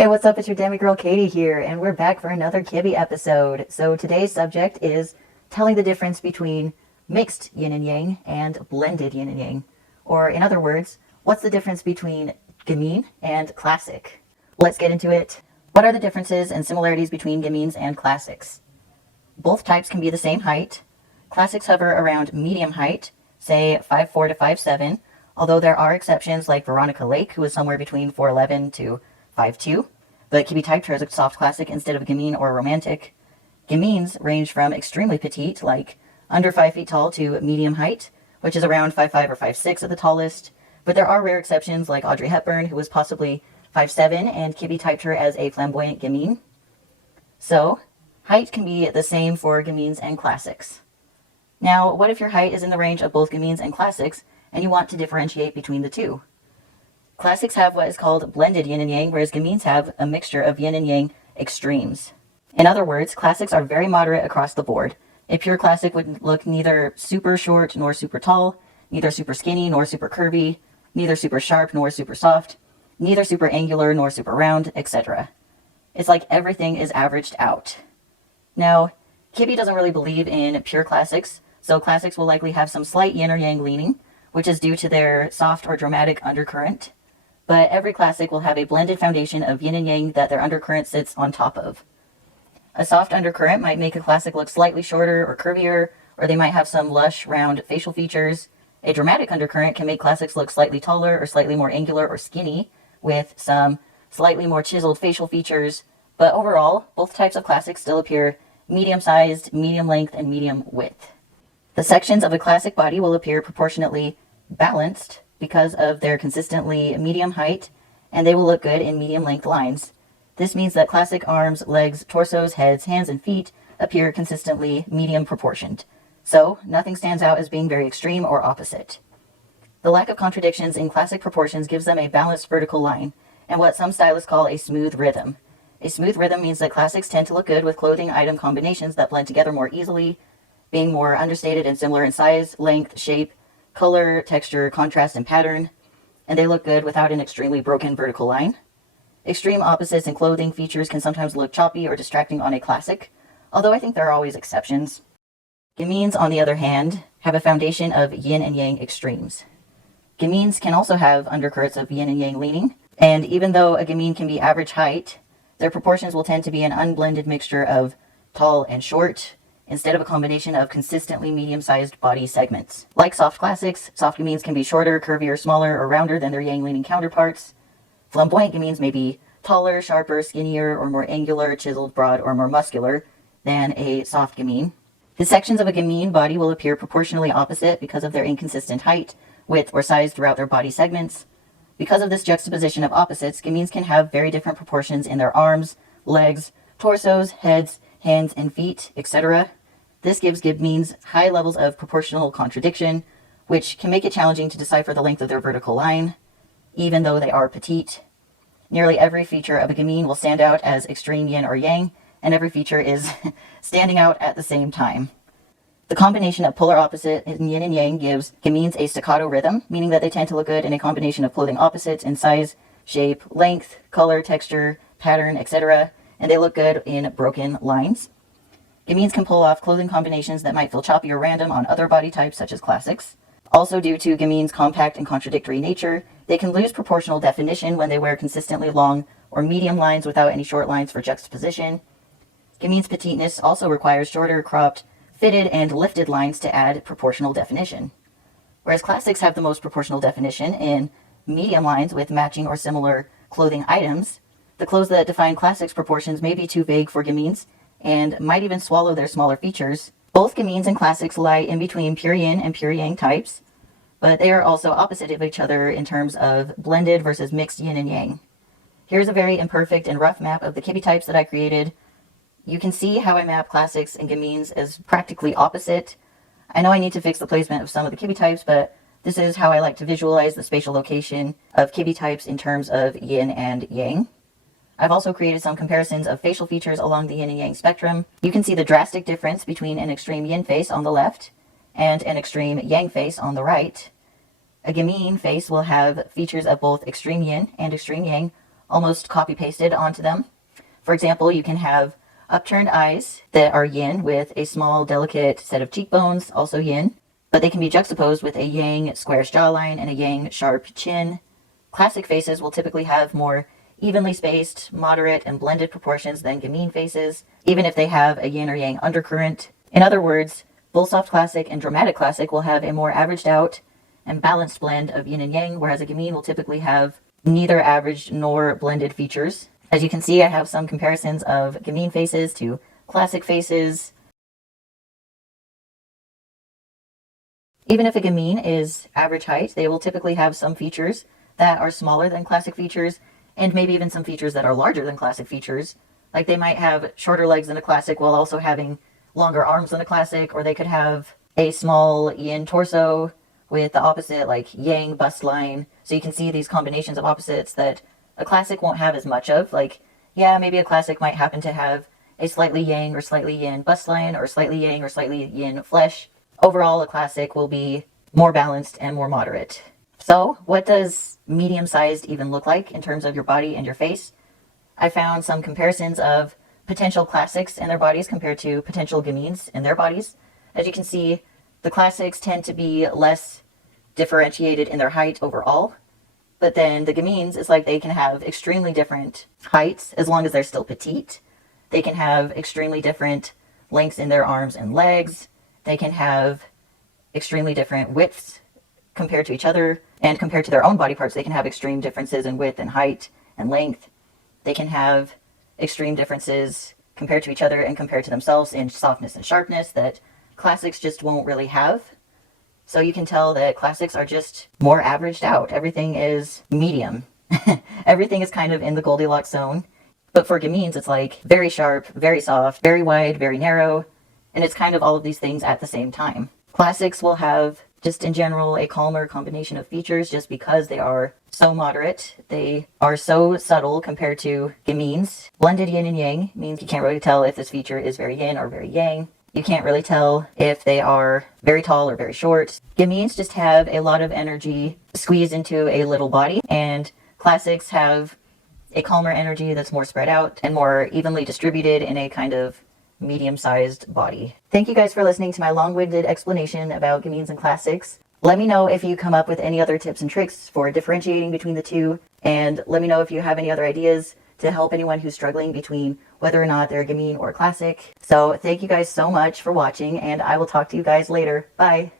Hey, what's up? It's your Demi Girl Katie here, and we're back for another Kibbe episode. So today's subject is telling the difference between mixed yin and yang and blended yin and yang. Or in other words, what's the difference between Gamine and Classic? Let's get into it. What are the differences and similarities between Gamines and Classics? Both types can be the same height. Classics hover around medium height, say 5'4" to 5'7", although there are exceptions like Veronica Lake, who is somewhere between 4'11" to 5'2", but Kibbe typed her as a soft classic instead of a gamine or a romantic. Gamines range from extremely petite, like under 5 feet tall, to medium height, which is around 5'5" or 5'6" at the tallest, but there are rare exceptions like Audrey Hepburn, who was possibly 5'7", and Kibbe typed her as a flamboyant gamine. So, height can be the same for Gamines and Classics. Now, what if your height is in the range of both Gamines and Classics, and you want to differentiate between the two? Classics have what is called blended yin and yang, whereas Gamines have a mixture of yin and yang extremes. In other words, Classics are very moderate across the board. A pure Classic would look neither super short nor super tall, neither super skinny nor super curvy, neither super sharp nor super soft, neither super angular nor super round, etc. It's like everything is averaged out. Now, Kibbe doesn't really believe in pure Classics, so Classics will likely have some slight yin or yang leaning, which is due to their soft or dramatic undercurrent. But every Classic will have a blended foundation of yin and yang that their undercurrent sits on top of. A soft undercurrent might make a Classic look slightly shorter or curvier, or they might have some lush, round facial features. A dramatic undercurrent can make Classics look slightly taller or slightly more angular or skinny, with some slightly more chiseled facial features. But overall, both types of Classics still appear medium-sized, medium length, and medium width. The sections of a Classic body will appear proportionately balanced because of their consistently medium height, and they will look good in medium length lines. This means that Classic arms, legs, torsos, heads, hands, and feet appear consistently medium proportioned. So, nothing stands out as being very extreme or opposite. The lack of contradictions in Classic proportions gives them a balanced vertical line, and what some stylists call a smooth rhythm. A smooth rhythm means that Classics tend to look good with clothing item combinations that blend together more easily, being more understated and similar in size, length, shape, color, texture, contrast, and pattern, and they look good without an extremely broken vertical line. Extreme opposites in clothing features can sometimes look choppy or distracting on a Classic, although I think there are always exceptions. Gamines, on the other hand, have a foundation of yin and yang extremes. Gamines can also have undercurrents of yin and yang leaning, and even though a gamine can be average height, their proportions will tend to be an unblended mixture of tall and short, instead of a combination of consistently medium-sized body segments. Like soft Classics, soft gamines can be shorter, curvier, smaller, or rounder than their yang-leaning counterparts. Flamboyant gamines may be taller, sharper, skinnier, or more angular, chiseled, broad, or more muscular than a soft gamine. The sections of a gamine body will appear proportionally opposite because of their inconsistent height, width, or size throughout their body segments. Because of this juxtaposition of opposites, gamines can have very different proportions in their arms, legs, torsos, heads, hands, and feet, etc. This gives gamines high levels of proportional contradiction, which can make it challenging to decipher the length of their vertical line, even though they are petite. Nearly every feature of a gamine will stand out as extreme yin or yang, and every feature is standing out at the same time. The combination of polar opposite in yin and yang gives gamines a staccato rhythm, meaning that they tend to look good in a combination of clothing opposites in size, shape, length, color, texture, pattern, etc., and they look good in broken lines. Gamines can pull off clothing combinations that might feel choppy or random on other body types, such as Classics. Also, due to Gamines' compact and contradictory nature, they can lose proportional definition when they wear consistently long or medium lines without any short lines for juxtaposition. Gamines' petiteness also requires shorter, cropped, fitted, and lifted lines to add proportional definition. Whereas Classics have the most proportional definition in medium lines with matching or similar clothing items, the clothes that define Classics' proportions may be too vague for Gamines, and might even swallow their smaller features. Both Gamines and Classics lie in between pure yin and pure yang types, but they are also opposite of each other in terms of blended versus mixed yin and yang. Here's a very imperfect and rough map of the Kibbe types that I created. You can see how I map Classics and Gamines as practically opposite. I know I need to fix the placement of some of the Kibbe types, but this is how I like to visualize the spatial location of Kibbe types in terms of yin and yang. I've also created some comparisons of facial features along the yin and yang spectrum. You can see the drastic difference between an extreme yin face on the left and an extreme yang face on the right. A gamine face will have features of both extreme yin and extreme yang, almost copy pasted onto them. For example, you can have upturned eyes that are yin with a small, delicate set of cheekbones, also yin, but they can be juxtaposed with a yang squarish jawline and a yang sharp chin. Classic faces will typically have more evenly spaced, moderate, and blended proportions than Gamine faces, even if they have a yin or yang undercurrent. In other words, Bull Soft Classic and Dramatic Classic will have a more averaged out and balanced blend of yin and yang, whereas a Gamine will typically have neither averaged nor blended features. As you can see, I have some comparisons of Gamine faces to Classic faces. Even if a Gamine is average height, they will typically have some features that are smaller than Classic features, and maybe even some features that are larger than Classic features. Like they might have shorter legs than a Classic while also having longer arms than a Classic, or they could have a small yin torso with the opposite, like yang bust line. So you can see these combinations of opposites that a Classic won't have as much of. Like, yeah, maybe a Classic might happen to have a slightly yang or slightly yin bust line, or slightly yang or slightly yin flesh. Overall, a Classic will be more balanced and more moderate. So, what does medium-sized even look like in terms of your body and your face? I found some comparisons of potential Classics and their bodies compared to potential Gamines and their bodies. As you can see, the Classics tend to be less differentiated in their height overall, but then the Gamines, it's like they can have extremely different heights as long as they're still petite. They can have extremely different lengths in their arms and legs. They can have extremely different widths compared to each other, and compared to their own body parts, they can have extreme differences in width and height and length. They can have extreme differences compared to each other and compared to themselves in softness and sharpness that Classics just won't really have. So you can tell that Classics are just more averaged out. Everything is medium. Everything is kind of in the Goldilocks zone. But for Gamines, it's like very sharp, very soft, very wide, very narrow, and it's kind of all of these things at the same time. Classics will have, just in general, a calmer combination of features just because they are so moderate. They are so subtle compared to Gamines. Blended yin and yang means you can't really tell if this feature is very yin or very yang. You can't really tell if they are very tall or very short. Gamines just have a lot of energy squeezed into a little body, and Classics have a calmer energy that's more spread out and more evenly distributed in a kind of medium-sized body. Thank you guys for listening to my long-winded explanation about Gamines and Classics. Let me know if you come up with any other tips and tricks for differentiating between the two, and let me know if you have any other ideas to help anyone who's struggling between whether or not they're a Gamine or a Classic. So thank you guys so much for watching, and I will talk to you guys later. Bye!